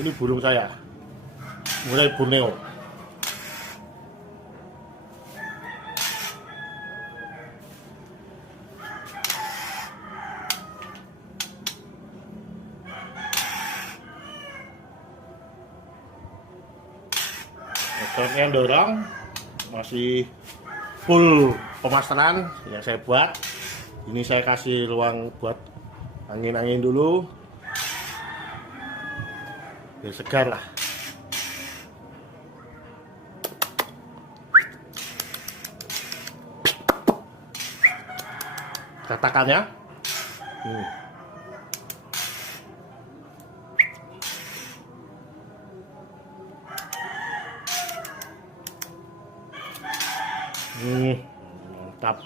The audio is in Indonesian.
Ini burung saya, mulai Borneo. Motornya dorong, masih full pemasteran yang saya buat. Ini saya kasih ruang buat angin-angin dulu, biar segar lah. Cetakannya mantap.